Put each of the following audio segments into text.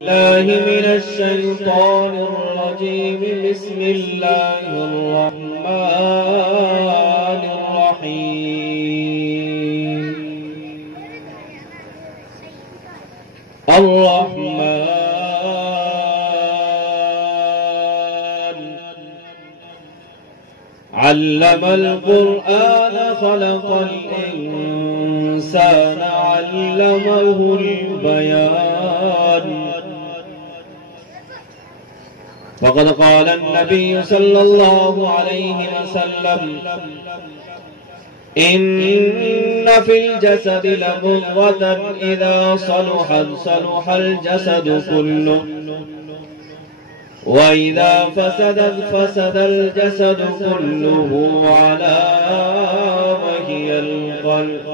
من الشيطان الرجيم بسم الله الرحمن الرحيم الرحمن علم القرآن خلق الإنسان علمه البيان وقد قال النبي صلى الله عليه وسلم إن في الجسد لمضغة إذا صلحت صلح الجسد كله وإذا فسدت فسد الجسد كله على وهي القلب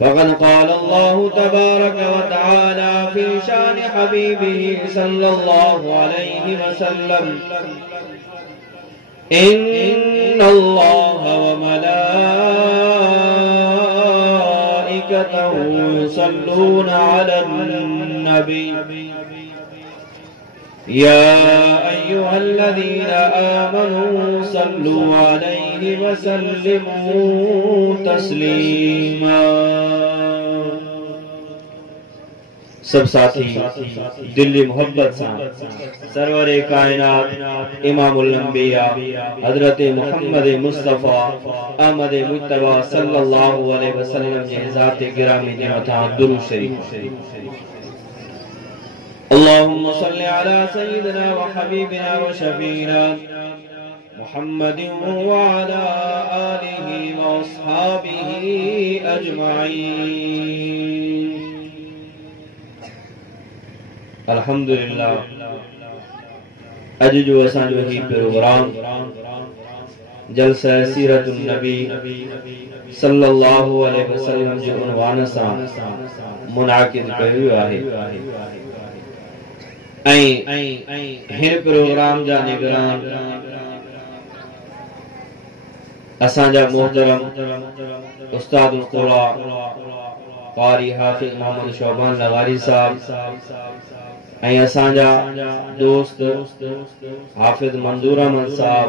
فقد قال الله تبارك وتعالى في شان حبيبه صلى الله عليه وسلم إن الله وملائكته يصلون على النبي يا أيها الذين آمنوا صلوا عليه وسلموا تسليما। सब साथी दिल्ली मोहब्बत से सरवर कायनात इमामुल अंबिया हजरत मोहम्मद मुस्तफा अहमद मुज्तबा सल्लल्लाहु अलैहि वसल्लम जे ज़ात गिरामी जे मथा दुरूद शरीफ। اللهم صل على سيدنا وحبيبنا وشفينا محمد وعلى آله وأصحابه أجمعين। अल्हम्दुलिल्लाह अज जो असांजो ही प्रोग्राम जलसा सीरतुन नबी सल्लल्लाहु अलैहि वसल्लम जे उनवान सां मुनाकिद कयो आहे हिन प्रोग्राम जा निगरान असांजा मोहतरम उस्तादुल क़ुरा कारी हाफिज मोहम्मद शोबान लगारी साहब ऐं असांजा दोस्त हाफिज मंजूर अहमद साहब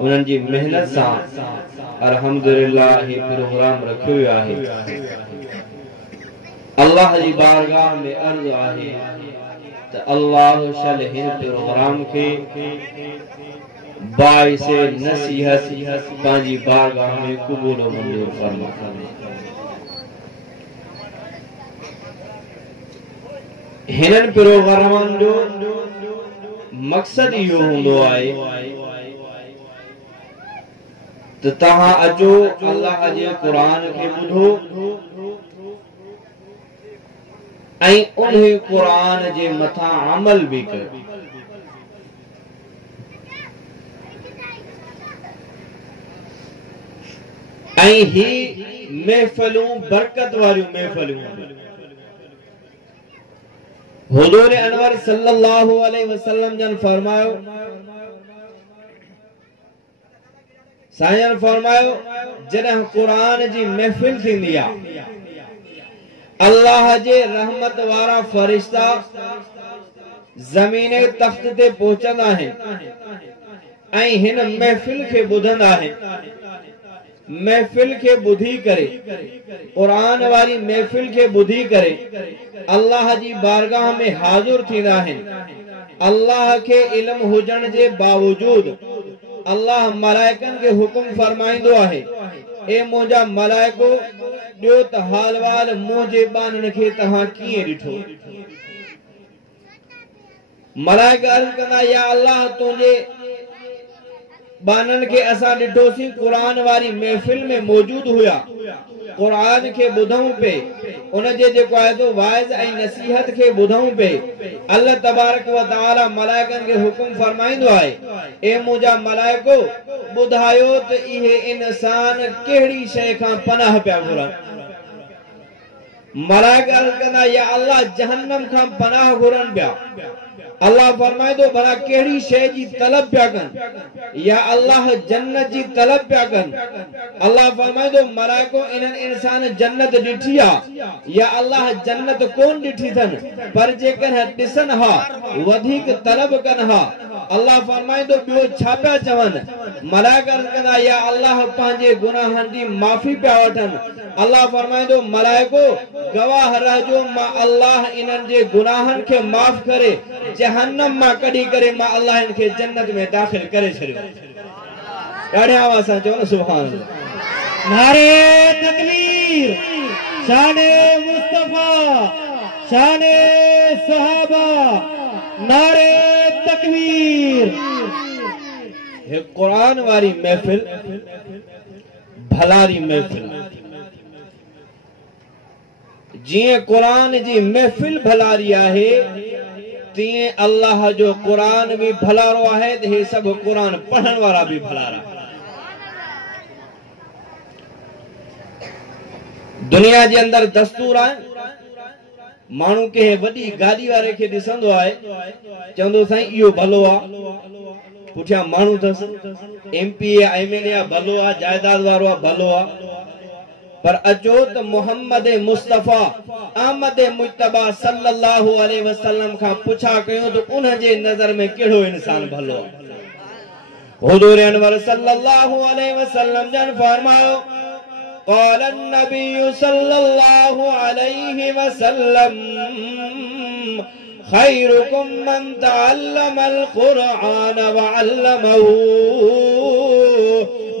उन्हनि जी मेहनत सां अल्हम्दुलिल्लाह ही प्रोग्राम रखियो आहे। अल्लाह जी बारगाह में अर्ज़ आहे त अल्लाह शल हिन प्रोग्राम के बाइसे नसीहत पंहिंजी बारगाह में क़बूल मंजूर फरमाए। हिननि प्रोग्रामनि जो मक़सद इहो हूंदो आहे त तव्हां अचो अल्लाह जे क़ुरान खे ॿुधो ऐं उन क़ुरान जे मथां अमल भी कयो। ऐं ही महफ़िलूं बरकत वारियूं महफ़िलूं हुज़ूर अनवर सल्लल्लाहु अलैहि वसल्लम जन फरमायो साईं फरमायो जॾहिं क़ुरान जी महफ़िल थींदी आहे अल्लाह जे रहमत वारा फरिश्ता ज़मीने तख्त ते पहुचंदा आहिनि ऐं हिन महफ़िल खे ॿुधंदा आहिनि। महफ़िल खे ॿुधी करे क़ुरान वारी महफ़िल खे ॿुधी करे अल्लाह जी बारगाह में हाज़िर थींदा आहिनि। अल्लाह खे इल्म हुजण जे बावजूद अल्लाह मलाइकनि खे हुकुम फरमाईंदो आहे ए मुंहिंजा मलाइको ॾियो त हाल वाल मुंहिंजे बाननि खे तव्हां कीअं ॾिठो। मलाइका अर्ज़ कंदा या अल्लाह तुंहिंजे बाननि खे असां ॾिठोसीं क़ुरान वारी महफ़िल में मौजूद हुआ क़ुरान खे ॿुधऊं पे उन जे जेको आहे तो वाइज़ ऐं नसीहत खे ॿुधऊं पे अल्लाह तबारक व तआला मलाइकनि खे हुकुम फरमाईंदो आहे ए मुंहिंजा मलाइको ॿुधायो त इहे इंसान कहिड़ी शइ खां पनाह पिया घुरनि। मलाइका अर्ज़ कंदा या अल्लाह जहन्नम खां पनाह घुरनि पिया। अल्लाह फरमाए तो भला केड़ी शय जी तलब पिया कन, या अल्लाह जन्नत जी तलब पिया कन। अल्लाह फरमाए तो मलाइको इन्हनि इंसान जन्नत ॾिठी आ, या अल्लाह जन्नत कोन ॾिठी थन, पर जेकर ॾिसन हा वधीक तलब कन हा। अल्लाह फरमाए तो ॿियो छा पिया चवन, मलाइका अर्ज़ कंदा या अल्लाह पंहिंजे गुनाहनि जी माफ़ी पिया वठन। अल्लाह फरमाए तो मलाइको गवाह रहजो, मां अल्लाह इन्हनि जे गुनाहनि खे माफ़ करे जहन्नम मां कढी करे मां अल्लाह इनखे जन्नत में दाखिल करे छड़ियो। ॾाढे आवाज़ सां चओ न सुभान अल्लाह। नारे तकबीर, शाने मुस्तफा, शाने सहाबा, नारे तकबीर। हे कुरान वारी महफिल भलारी महफिल, जीअं कुरान जी महफिल भलारी आहे तीअं अल्लाह जो कुरान भी भलारो आहे। त हे सभु कुरान पढ़ण वारा भी भलारा। दुनिया जे अंदर दस्तूर आहे, माण्हू के वॾी गाॾी वारे खे ॾिसंदो आहे चवंदो साईं इहो भलो आहे, पुठियां माण्हू अथसि MP MLA भलो आहे, जायदाद वारो आहे भलो आहे। पर अचो त मोहम्मद मुस्तफा अहमद मुज्तबा सल्लल्लाहु अलैहि वसल्लम खां पुछा कयूं त उन जे नज़र में कहिड़ो इंसान भलो आहे। हुजूर अनवर सल्लल्लाहु अलैहि वसल्लम जन फरमायो क़ाल नबी सल्लल्लाहु अलैहि वसल्लम खैरुकुम मन तअल्लमल कुरान व अल्लमहु।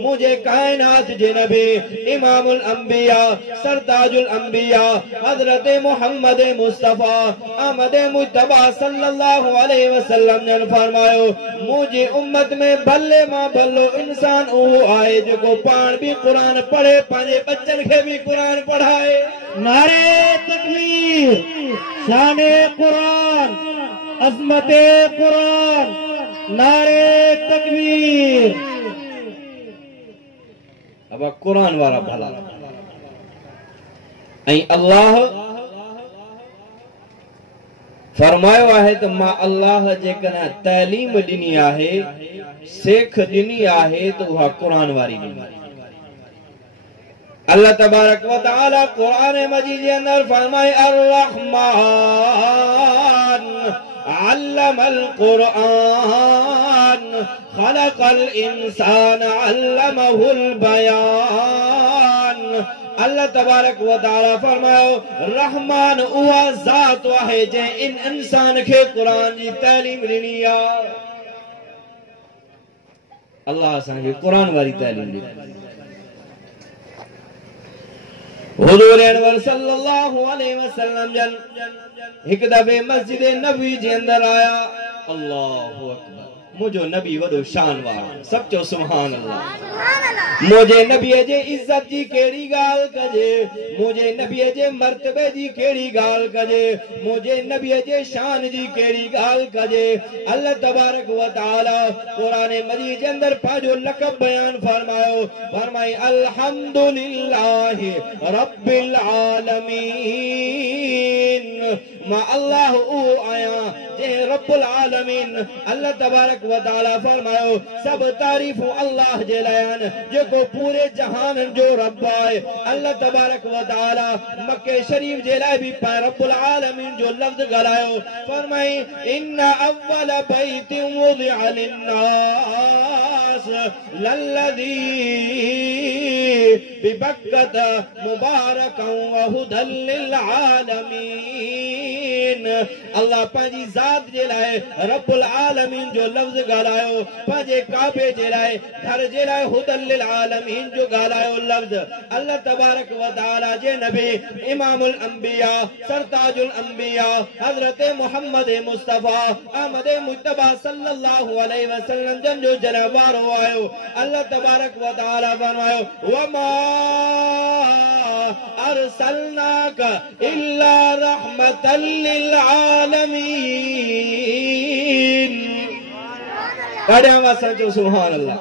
मुझे कायनात जे नबी इमामुल अंबिया सरताजुल अंबिया हजरत मोहम्मद मुस्तफा अहमद मुज्तबा सल्लल्लाहु अलैहि वसल्लम ने फरमायो मुझे उम्मत में भले मां भलो इंसान वो आए जो पाण भी कुरान पढ़े, पांजे बच्चन के भी कुरान पढ़ाए। नारे तकबीर, शाने कुरान, अज़मते कुरान, नारे तकबीर। अब कुरान वारा भला ऐं अल्लाह फरमायो आहे त मां अल्लाह जेकॾहिं तालीम ॾिनी आहे, सेख ॾिनी आहे त उहा कुरान वारी ॾिनी। अल्लाह तबारक व तआला कुरान मजीद जे अंदर फरमाए अर्रहमान अल्लमल कुरान खलकल इंसान अल्लमहुल बयान। अल्लाह तबारक व तआला फरमायो रहमान उहा ज़ात आहे जे इन इंसान खे कुरान जी तालीम ॾिनी आहे। अल्लाह असांखे कुरान वारी तालीम ॾिनी। हुजूर अनवर सल्लल्लाहु अलैहि वसल्लम जन एक दफे मस्जिद नबी जे अंदर आया। अल्लाहु अकबर, मुझो नबी वडो शान वारो, सब चो सुभान अल्लाह। मुझे नबी जे इज्जत जी केड़ी गाल कजे, मुझे नबी जे मर्तबे जी केड़ी गाल कजे, मुझे नबी जे शान जी केड़ी गाल कजे। अल्लाह तबारक व तआला कुरान मजीद के अंदर पाजो लक़ब बयान फरमायो, फरमाई अल्हम्दुलिल्लाहि रब्बिल आलमीन। मां अल्लाह ओ आया जे रब्बुल आलमीन। अल्लाह तबारक व तआला फरमायो सब तारीफ अल्लाह जे लायन जेको पूरे जहान जो रब है। अल्लाह तबारक व तआला मक्के शरीफ जे लाए भी रब्बुल आलमीन जो लफ्ज गलायो, फरमाई इन्ना अव्वल बैतिन वुदिअ लिन्नास लल्लज़ी बिबक्कत मुबारकन व हुदल लिल आलमीन। अल्लाह पांजी जात जे लाए रब्बुल आलमीन जो लफ्ज गालायो, पांजे काबे जे लाए घर जे लाए हुदल लिल आलमीन जो गालायो लफ्ज। अल्लाह तबारक व तआला जे नबी इमामुल अंबिया सरताजुल अंबिया हजरत मोहम्मद मुस्तफा अहमद मुज्तबा सल्लल्लाहु अलैहि वसल्लम जन जो जनवारो आयो। अल्लाह तबारक व तआला फरमायो वमा अरसलनाका इल्ला रहमतल लिल आलमीन। ॾाढा वासा चो सुभान अल्लाह।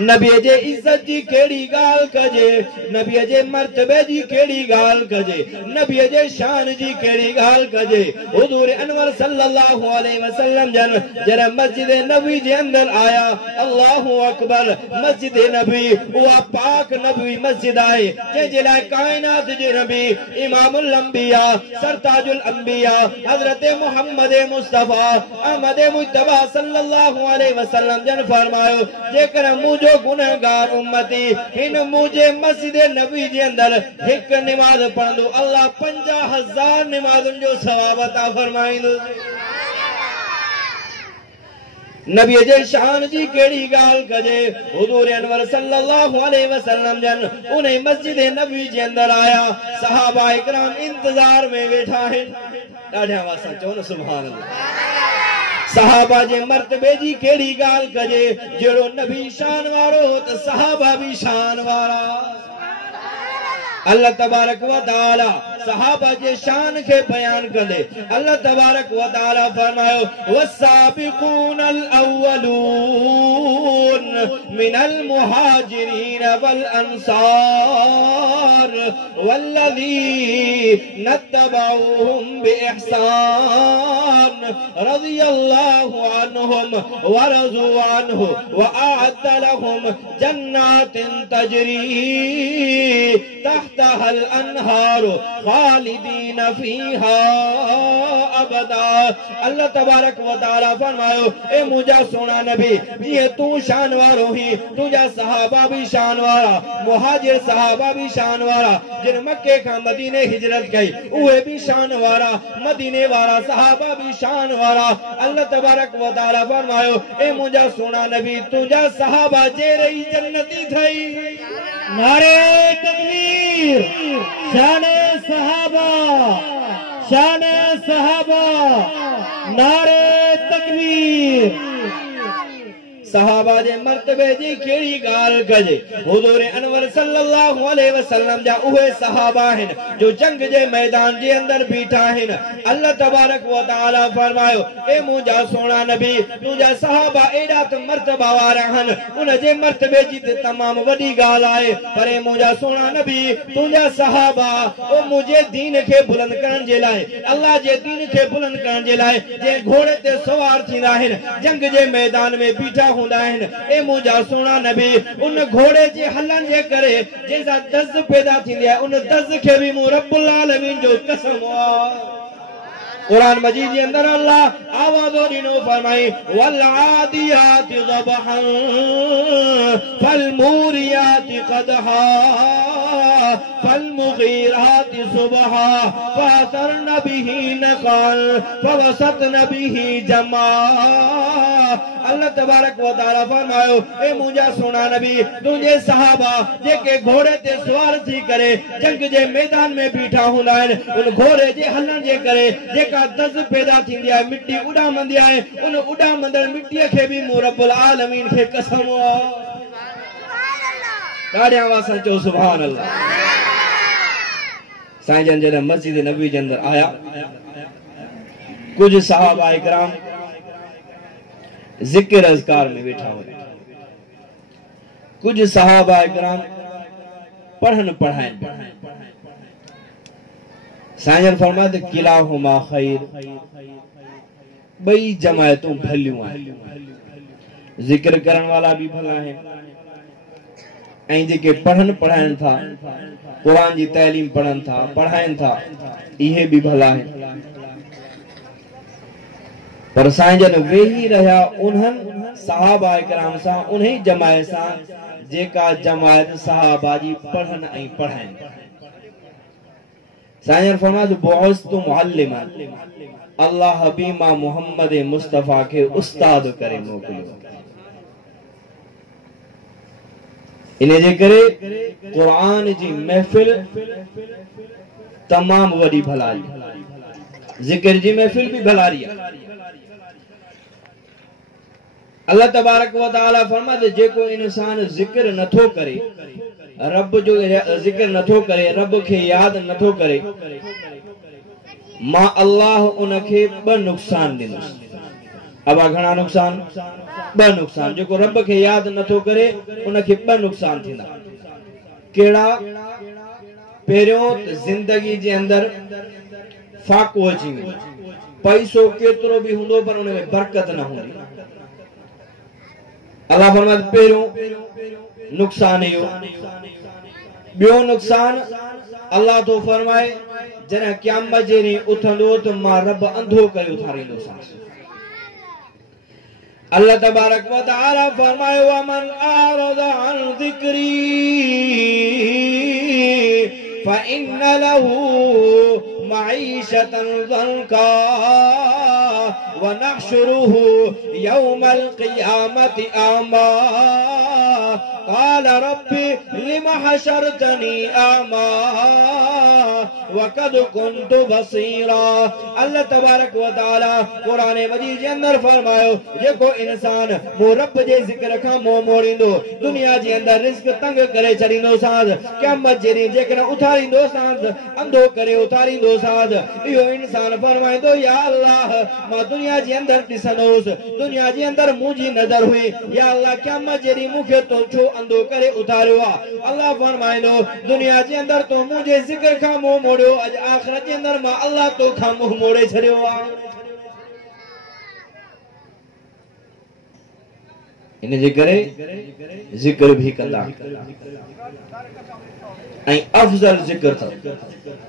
नबी जे इज्जत जी केड़ी गाल कजे, नबी जे मर्तबे जी केड़ी गाल कजे, नबी जे शान जी केड़ी गाल कजे। हुजूर अनवर सल्लल्लाहु अलैहि वसल्लम जन जरा मस्जिद नबी जे अंदर आया, अल्लाहु अकबर। मस्जिद नबी उहा पाक नबी मस्जिद आहे जे लाए कायनात जे नबी इमामुल अंबिया सरताजुल अंबिया हजरत मोहम्मद मुस्तफा अहमद मुज्तबा सल्लल्लाहु अलैहि वसल्लम जन फरमायो, जेकर मुझो गुनहगार उम्मती इन मुझे मस्जिद नबी जे अंदर एक नमाज पढ़ंदो, अल्लाह 50,000 नमाजुन जो सवाब अता फरमाइंदो। नबी जे शान जी केड़ी गाल कजे। हुजूर अनवर सल्लल्लाहु अलैहि वसल्लम जन उन्हें मस्जिद नबी जे अंदर आया, सहाबा इकराम इंतजार में वेठा है। ॾाढा वासा चो न सुभान अल्लाह। सहाबा जे मर्तबे जी केड़ी गाल कजे, जेड़ो नबी शान वारो त सहाबा भी शान वारा। अल्लाह तबारक व तआला सहाबा जे शान के बयान कंदे अल्लाह तबारक व तआला फरमायो, वस्साबिकूनल अव्वलून मिनल मुहाजिरीन वल अंसार वल्लज़ीना तबऊहुम बिइहसान रज़ियल्लाहु अन्हुम व रज़ू अन्हु व अअद्द लहुम जन्नातिन तजरी तहतहल अनहार खालिदीन फीहा अबदा। अल्लाह तबारक व तआला फरमायो, ए मुझा सोना नबी जी तू शान वारो ही, तुझा सहाबा भी शान वारा, मुहाजिर सहाबा भी शान वारा, जिन मक्के का मदीने हिजरत कई उहे भी शान वारा, मदीने वारा सहाबा भी शान वारा। अल्लाह तबारक व तआला फरमायो, ए मुझा सोना नबी तुझा सहाबा जे रही जन्नती थई। नारे तकबीर, शाने सहाबा, शाने सहाबा, नारे तकबीर। सहाबा जे मर्तबे जी केड़ी गाल कजे। हुजूर अनवर सल्लल्लाहु अलैहि वसल्लम जा उहे सहाबा हैं जो जंग जे मैदान जे अंदर बीठा हैं। अल्लाह तबारक व तआला फरमायो, ए मुझा सोना नबी तुझा सहाबा एडा त मर्तबा वारा हन, उन जे मर्तबे जी ते तमाम वडी गाल आए। पर ए मुझा सोना नबी तुझा सहाबा ओ मुझे दीन के बुलंद करण जे लाए, अल्लाह जे दीन के बुलंद करण जे लाए जे घोड़े ते सवार थींदा हैं, जंग जे मैदान में बीठा ए मुझा सोना नबी उन घोड़े जे हलन जे करे जैसा दज़ पैदा थींदी आहे, उन दज़ के भी मूं रब्बुल आलमीन जो कसम कुरान मजीद के अंदर अल्लाह आवाज़ ॾिनो फरमाई, वल आदियाति ज़बहन फल मूरियाति क़दहा फल मुगीराति सुबहा फअसरन बिही नक़ल फवसतन बिही जमा। अल्लाह तबारक व तआला फरमायो, ए मुझा सोना नबी तुझे सहाबा जेके घोड़े ते सवार थी करे जंग जे मैदान में बीठा हुंदा आहिनि, उन घोड़े जे हलन जे करे जेका दज़ पैदा थींदी आहे, मिट्टी उॾामंदी आहे, उन उॾामंदड़ मिट्टीअ खे बि मूं रब्बुल आलमीन खे कसम ॾाढा वासा चो सुभान अल्लाह। साईं जन जॾहिं मस्जिद नबी जे अंदर आया, कुछ सहाबा इकराम जिक्र अज़कार में बैठा हुआ, कुछ सहाबा इकराम पढ़न पढ़ाइन। साईं जन फरमाते किलाहुमा खैर, बई जमायतों भलियूं आहिनि। जिक्र करण वाला भी भला है, ऐं जेके पढ़न पढ़ाइन था, कुरान जी तालीम पढ़न था पढ़ाइन था, इहे भी भला है। पर साईं जन वेही रहा उन्हनि सहाबा इकराम सां, उन्हीं जमायत सां जेका जमायत सहाबा जी पढ़न ऐं पढ़ाइन। साईं जन फरमायो बुअस्तु मुअल्लिमन, अल्लाह हबीबा मोहम्मद मुस्तफा के उस्ताद करे मोकिलियो। इने जे करे कुरान जी महफिल तमाम वडी भलाई, जिक्र जी महफिल भी भलारी है। अल्लाह तबारक व तआला फरमाते जेको इंसान जिक्र नथो करे, रब जो जिक्र नथो करे, रब के याद नथो करे, मां अल्लाह उनके ब नुकसान दिनुस। अब घणा नुक़सान, ब नुक़सान। जो रब के याद नथो करे उनके ब नुक़सान थींदा। केड़ा? पहिरियों जिंदगी जे अंदर फाको अची वेंदो, पैसो केतिरो भी हुंदो पर उन में बरकत न हूंदी। अल्लाह फरमाए पहिरियों नुक़सान इहो। ॿियो नुक़सान अल्लाह तो फरमाए जॾहिं क़यामत जे ॾींहुं उथंदो त मां रब अंधो करे उथारींदोसांसि। अल्लाह तबारक व तआला फरमाए वमन आरद अन ज़िक्री फइन्न लहू मईशतन ज़ंका व नहशुरुहु यौमल क़ियामति अमा क़ाल रब्बी लिमा हशरतनी अमा वक़द कुन्तु बसीरा। अल्लाह तबारक व तआला कुरान मजीद जे अंदर फरमायो जेको इंसान मो रब जे ज़िक्र खां मुंहुं मोड़ींदो दुनिया जे अंदर रिज़्क तंग करे छॾींदोसांसि, क़यामत जे ॾींहुं जेकॾहिं उथारींदोसांसि अंधो करे उथारींदोसांसि। इहो इंसान फरमाईंदो या अल्लाह मां दुनिया जे अंदर ॾिसंदोसि, दुनिया जे अंदर मुंहिंजी नज़र हुई, या अल्लाह क़यामत जे ॾींहुं मूंखे तो छो अंधो करे उथारियो आहे। अल्लाह फरमाईंदो दुनिया जे अंदर तो मुंहिंजे ज़िक्र खां मुंहुं मोड़ियो, अॼु आख़िरत जे अंदर मां अल्लाह तो खां मुंहुं मोड़े छॾियो आहे। इन जे करे ज़िक्र भी कंदा ऐं अफ़ज़ल ज़िक्र अथव।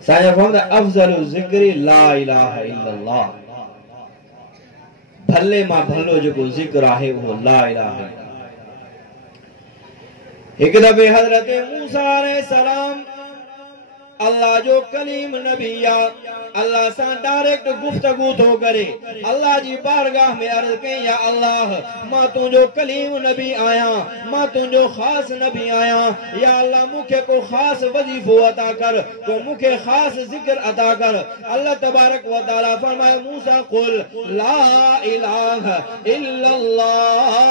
साईं फरमाईंदा अफ़ज़ल ज़िक्र ला इलाहा इल्लल्लाह। भले मां भलो जेको ज़िक्र आहे उहो ला इलाहा। एक दफे हजरत मूसा अलैहिस्सलाम अल्लाह जो कलीम नबिया अल्लाह सा डायरेक्ट गुफ्तगू थो करे। अल्लाह जी बारगाह में अर्ज कई या अल्लाह मां तुझो कलीम नबी आया, मां तुझो खास नबी आया, या अल्लाह मुखे को खास वजीफो अता कर, को मुखे खास जिक्र अता कर। अल्लाह तबारक व तआला फरमाए मूसा कुल ला इलाहा इल्लल्लाह।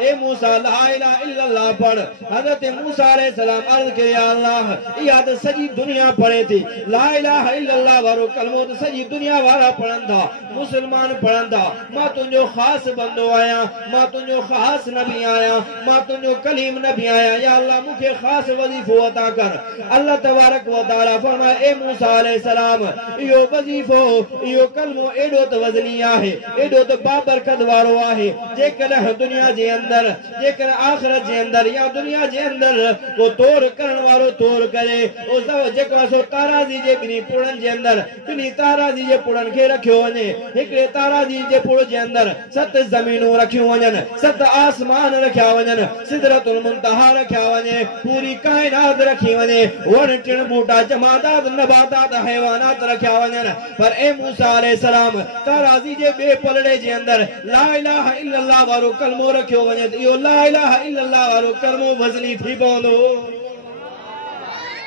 ए मूसा ला इलाहा इल्लल्लाह पढ़। हजरत मूसा अलैहिस्सलाम अर्ज करे या अल्लाह या तो सजी दुनिया पढ़े थी ला इलाहा इल्लल्लाह वारो कलमो तो सजी दुनिया वारा पढ़न था, मुसलमान पढ़न था। मां तुझो खास बंदो आया, मां तुझो खास नबी आया, मां तुझो कलीम नबी आया, या अल्लाह मुखे खास वजीफो अता कर। अल्लाह तबारक व तआला फरमाए ए मूसा अलैहिस्सलाम इहो वजीफो इहो कलमो एडो तो वजनी आहे, एडो तो बाबरकत वारो आहे। जेकॾहिं दुनिया जे अंदर जेकॾहिं आखिरत जे अंदर या दुनिया जे अंदर को तोड़ करण वारो तोड़ करे ओ सब जेको सो ताराजी जे बिनी पुड़न जे अंदर बिनी ताराजी जे पुड़न के रखियो वने। एकड़े ताराजी जे पुड़ जे अंदर 7 ज़मीनूं रखियो वनन, 7 आसमान रखिया वनन, सिदरतुल मुंतहा रखिया वने, पूरी कायनात रखी वने, वण टिण बूटा जमादात नबातात हैवानात रखिया वनन। पर ए मूसा अलैहिस्सलाम ताराजी जे बे पलड़े जे अंदर ला इलाहा इल्लल्लाह वारो कलमो रखियो वने। इहो ला इलाहा इल्लल्लाह वारो कलमो वजनी थी पवंदो।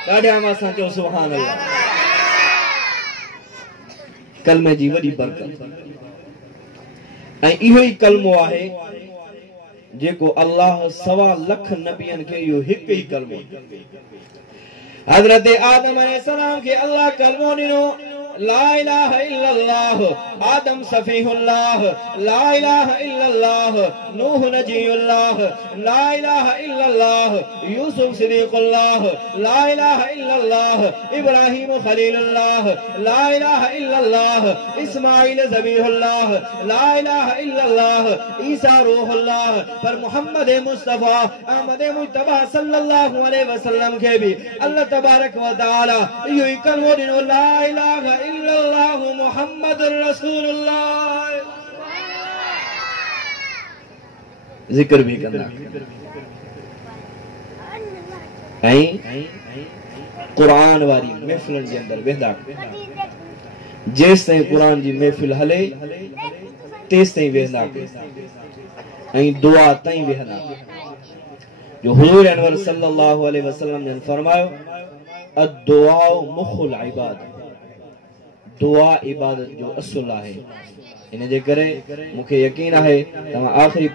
क्यों सुभान अल्लाह। कलमे जी वडी बरकत ऐं इहो ही कलमो आहे जेको अल्लाह 1.25 लाख नबियन के इहो हिकु ही कलमो। हजरत आदम अलैहिस्सलाम के अल्लाह कलमो ॾिनो ला इलाहा इल्लल्लाह, आदम सफीहुल्लाह, ला इलाहा इल्लल्लाह, नूह नजीउल्लाह, ला इलाहा इल्लल्लाह, यूसुफ सिद्दीकुल्लाह, ला इलाहा इल्लल्लाह, इब्राहिम खलीलुल्लाह, ला इलाहा इल्लल्लाह, इस्माइल ज़बीहुल्लाह, ला इलाहा इल्लल्लाह, ईसा रूहुल्लाह। पर मोहम्मद मुस्तफा अहमद मुज्तबा सल्लल्लाहु अलैहि वसल्लम के भी अल्लाह तबारक व तआला इहो ही कलमो ॾिनो ला इलाहा इल्लल्लाह मुहम्मदुर रसूलुल्लाह। जिक्र भी कंदा ऐं कुरान वारी महफिलन जे अंदर वेंदा। जेस ताईं कुरान जी महफिल हले तेस ताईं वेंदा ऐं दुआ ताईं वेंदा। जो हुजूर अनवर सल्लल्लाहु अलैहि वसल्लम ने फरमायो अद-दुआ मुखुल इबादत, दुआ इबादत जो असुल आहे। इन जे करे मूंखे यकीन आहे तव्हां आखिरी